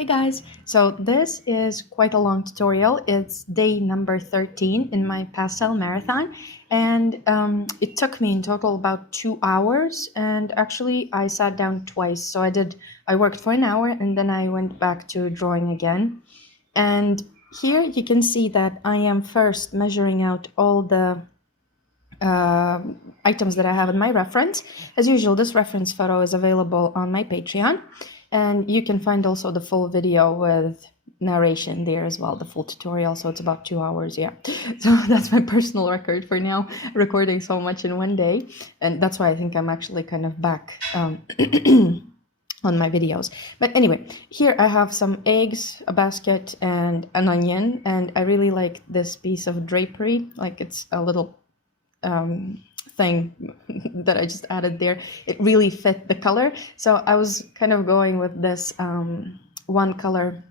Hey guys, so this is quite a long tutorial. It's day number 13 in my Pastel Marathon, and it took me in total about 2 hours, and actually I sat down twice. So I worked for an hour and then I went back to drawing again. And here you can see that I am first measuring out all the items that I have in my reference. As usual, this reference photo is available on my Patreon, and you can find also the full video with narration there as well, the full tutorial. So it's about 2 hours, yeah. So that's my personal record for now, recording so much in one day, and that's why I think I'm actually kind of back on my videos. But anyway, here I have some eggs, a basket, and an onion, and I really like this piece of drapery, like it's a little thing that I just added there. It really fit the color, so I was kind of going with this one color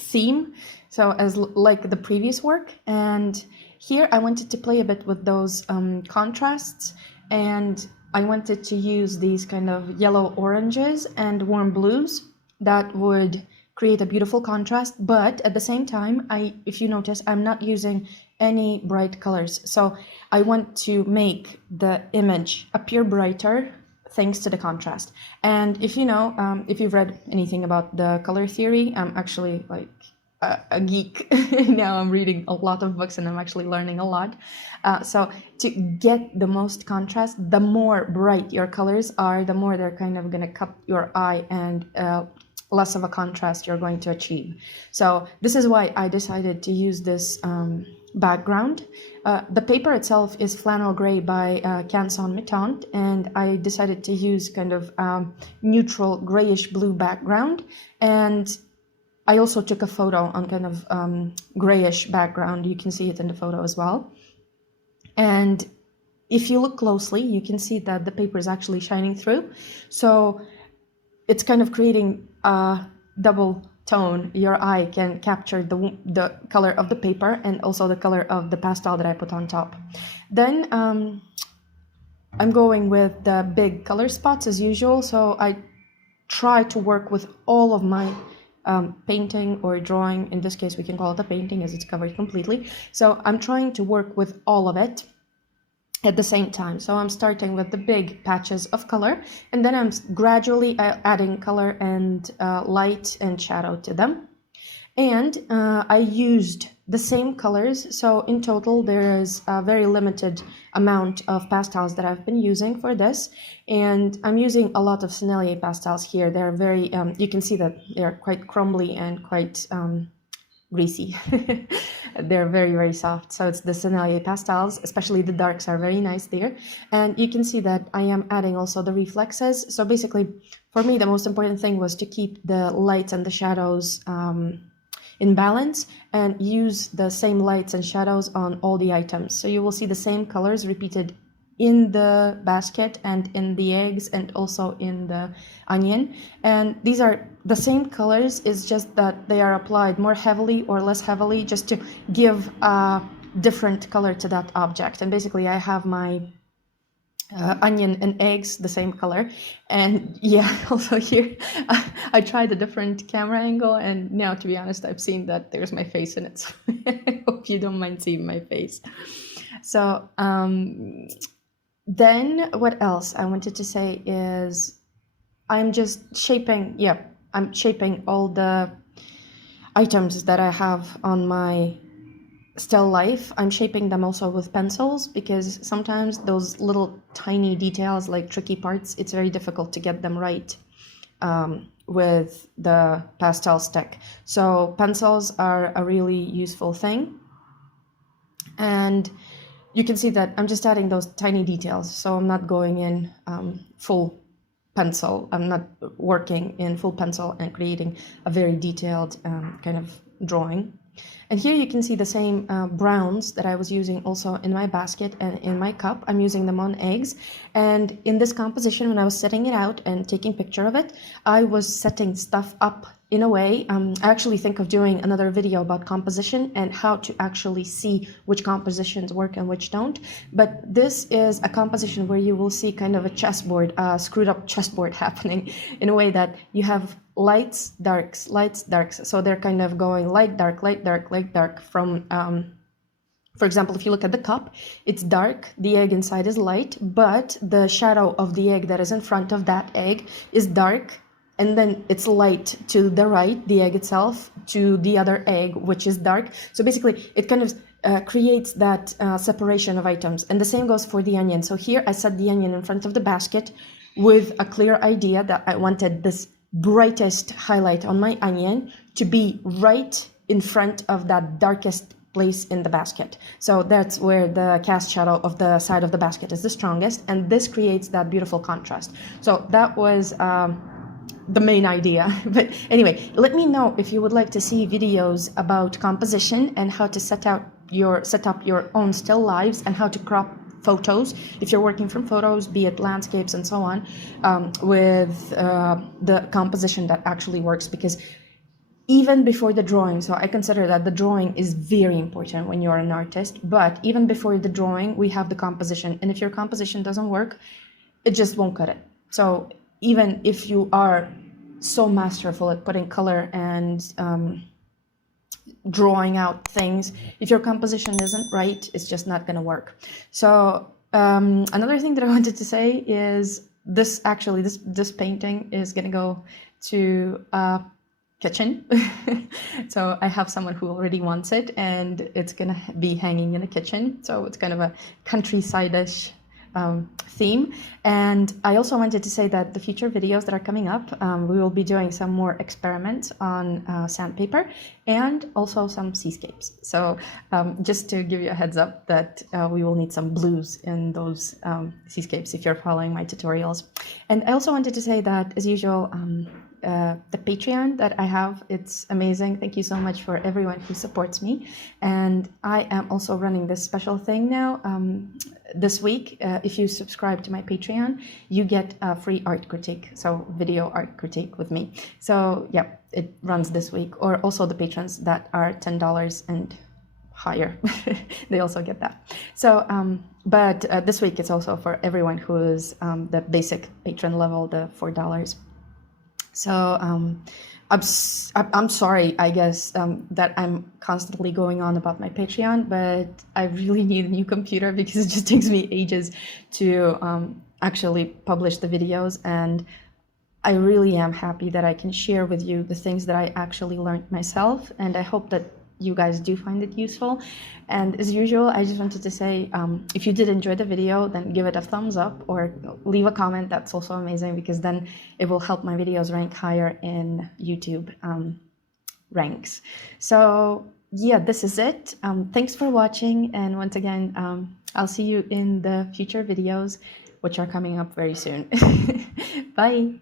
theme, so as like the previous work. And here I wanted to play a bit with those contrasts, and I wanted to use these kind of yellow oranges and warm blues that would create a beautiful contrast, but at the same time, if you notice, I'm not using any bright colors. So I want to make the image appear brighter thanks to the contrast. And if you know, if you've read anything about the color theory, I'm actually like a geek. Now I'm reading a lot of books and I'm actually learning a lot. So to get the most contrast, the more bright your colors are, the more they're kind of gonna cut your eye, and less of a contrast you're going to achieve. So this is why I decided to use this background. The paper itself is flannel gray by Canson MiTeintes, and I decided to use kind of neutral grayish blue background. And I also took a photo on kind of grayish background. You can see it in the photo as well. And if you look closely, you can see that the paper is actually shining through. So it's kind of creating a double tone. Your eye can capture the color of the paper and also the color of the pastel that I put on top. Then I'm going with the big color spots as usual. So I try to work with all of my painting or drawing. In this case, we can call it a painting as it's covered completely. So I'm trying to work with all of it at the same time. So I'm starting with the big patches of color, and then I'm gradually adding color and light and shadow to them. And I used the same colors, so in total there is a very limited amount of pastels that I've been using for this, and I'm using a lot of Sennelier pastels here. They're very, you can see that they're quite crumbly and quite greasy. They're very, very soft. So it's the Sennelier pastels, especially the darks are very nice there. And you can see that I am adding also the reflexes. So basically, for me, the most important thing was to keep the lights and the shadows in balance and use the same lights and shadows on all the items. So you will see the same colors repeated in the basket and in the eggs and also in the onion. And these are the same colors, it's just that they are applied more heavily or less heavily just to give a different color to that object. And basically I have my onion and eggs the same color. And yeah, also here I tried a different camera angle, and now to be honest I've seen that there's my face in it, so I hope you don't mind seeing my face. So then what else I wanted to say is I'm just shaping, I'm shaping all the items that I have on my still life. I'm shaping them also with pencils, because sometimes those little tiny details, like tricky parts, it's very difficult to get them right with the pastel stick. So pencils are a really useful thing. And you can see that I'm just adding those tiny details. So I'm not going in full pencil. I'm not working in full pencil and creating a very detailed kind of drawing. And here you can see the same browns that I was using also in my basket and in my cup. I'm using them on eggs. And in this composition, when I was setting it out and taking picture of it, I was setting stuff up in a way, I actually think of doing another video about composition and how to actually see which compositions work and which don't. But this is a composition where you will see kind of a chessboard, screwed up chessboard happening in a way that you have lights, darks, so they're kind of going light, dark, light, dark, light, dark from for example, if you look at the cup, it's dark, the egg inside is light, but the shadow of the egg that is in front of that egg is dark, and then it's light to the right, the egg itself, to the other egg, which is dark. So basically, it kind of creates that separation of items. And the same goes for the onion. So here I set the onion in front of the basket with a clear idea that I wanted this brightest highlight on my onion to be right in front of that darkest place in the basket. So that's where the cast shadow of the side of the basket is the strongest, and this creates that beautiful contrast. So that was the main idea. But anyway, let me know if you would like to see videos about composition and how to set up your own still lives and how to crop photos if you're working from photos, be it landscapes and so on, with the composition that actually works. Because even before the drawing, so I consider that the drawing is very important when you're an artist, but even before the drawing, we have the composition. And if your composition doesn't work, it just won't cut it. So even if you are so masterful at putting color and drawing out things, if your composition isn't right, it's just not going to work. So another thing that I wanted to say is this painting is going to go to kitchen. So I have someone who already wants it, and it's gonna be hanging in the kitchen. So it's kind of a countryside-ish theme. And I also wanted to say that the future videos that are coming up, we will be doing some more experiments on sandpaper and also some seascapes. So just to give you a heads up that we will need some blues in those seascapes if you're following my tutorials. And I also wanted to say that, as usual, the Patreon that I have, it's amazing. Thank you so much for everyone who supports me. And I am also running this special thing now. This week, if you subscribe to my Patreon, you get a free art critique, so video art critique with me. So yeah, it runs this week. Or also the patrons that are $10 and higher, they also get that. So but this week it's also for everyone who is the basic patron level, the $4. So I'm sorry, I guess, that I'm constantly going on about my Patreon, but I really need a new computer because it just takes me ages to actually publish the videos. And I really am happy that I can share with you the things that I actually learned myself. And I hope that you guys do find it useful. And as usual, I just wanted to say, if you did enjoy the video, then give it a thumbs up or leave a comment. That's also amazing, because then it will help my videos rank higher in YouTube ranks. So yeah, this is it. Thanks for watching. And once again, I'll see you in the future videos, which are coming up very soon. Bye.